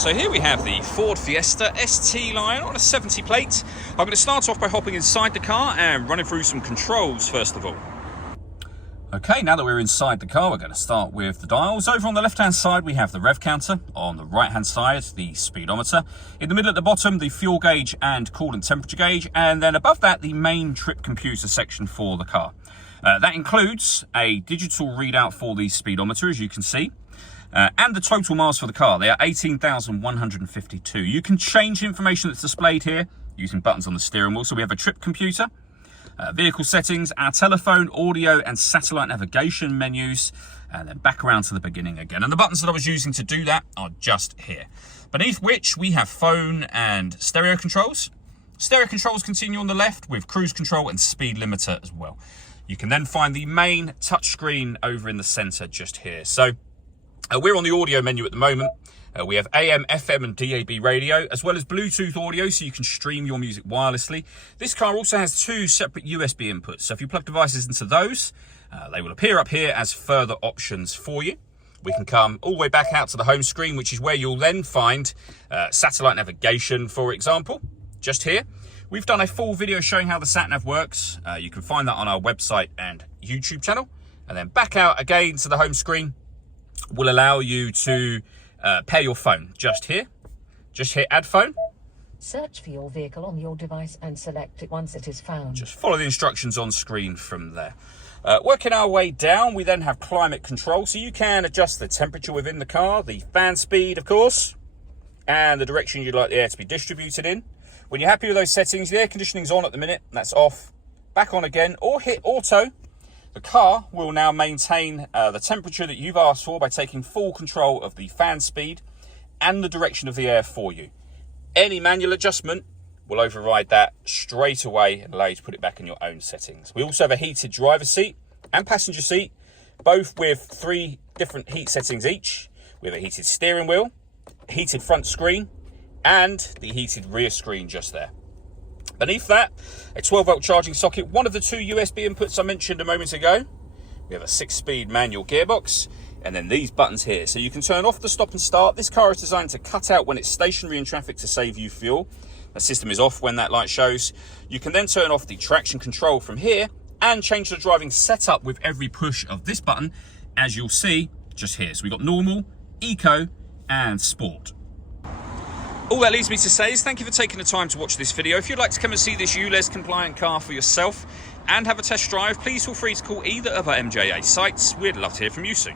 So here we have the Ford Fiesta ST line on a 70 plate. I'm going to start off by hopping inside the car and running through some controls first of all. Okay, now that we're inside the car, we're going to start with the dials. Over on the left-hand side, we have the rev counter. On the right-hand side, the speedometer. In the middle at the bottom, the fuel gauge and coolant temperature gauge. And then above that, the main trip computer section for the car. That includes a digital readout for the speedometer, as you can see. And the total miles for the car. They are 18,152. You can change information that's displayed here using buttons on the steering wheel. So we have a trip computer, vehicle settings, our telephone, audio and satellite navigation menus, and then back around to the beginning again. And the buttons that I was using to do that are just here. Beneath which we have phone and stereo controls. Stereo controls continue on the left with cruise control and speed limiter as well. You can then find the main touchscreen over in the center just here. So we're on the audio menu at the moment. We have AM, FM and DAB radio, as well as Bluetooth audio, so you can stream your music wirelessly. This car also has two separate USB inputs, so if you plug devices into those, they will appear up here as further options for you. We can come all the way back out to the home screen, which is where you'll then find satellite navigation, for example, just here. We've done a full video showing how the sat-nav works. You can find that on our website and YouTube channel. And then back out again to the home screen will allow you to pair your phone just here. Just hit add phone. Search for your vehicle on your device and select it once it is found. Just follow the instructions on screen from there. Working our way down, we then have climate control. So you can adjust the temperature within the car, the fan speed, of course, and the direction you'd like the air to be distributed in. When you're happy with those settings, the air conditioning's on at the minute. That's off. Back on again, or hit auto. The car will now maintain the temperature that you've asked for by taking full control of the fan speed and the direction of the air for you. Any manual adjustment will override that straight away and allow you to put it back in your own settings. We also have a heated driver's seat and passenger seat, both with 3 different heat settings each. We have a heated steering wheel, heated front screen, and the heated rear screen just there. Beneath that, a 12-volt charging socket, one of the 2 USB inputs I mentioned a moment ago. We have a 6-speed manual gearbox, and then these buttons here. So you can turn off the stop and start. This car is designed to cut out when it's stationary in traffic to save you fuel. The system is off when that light shows. You can then turn off the traction control from here and change the driving setup with every push of this button, as you'll see just here. So we've got normal, eco, and sport. All that leaves me to say is thank you for taking the time to watch this video. If you'd like to come and see this ULEZ compliant car for yourself and have a test drive, please feel free to call either of our MJA sites. We'd love to hear from you soon.